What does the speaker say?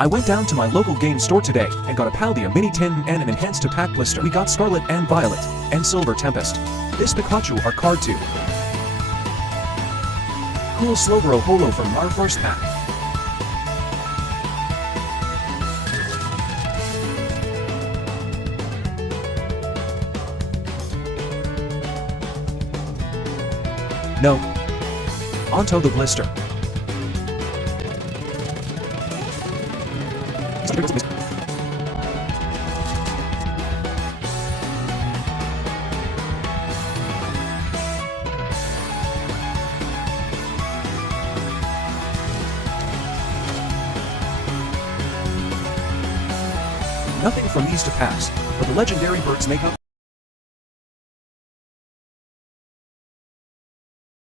I went down to my local game store today and got a Paldea Mini Tin and an Enhanced Attack Blister. We got Scarlet and Violet and Silver Tempest. This Pikachu are card 2. Cool Slowbro Holo from our first pack. No. Onto the blister. Nothing from these to pass, but the legendary birds make up.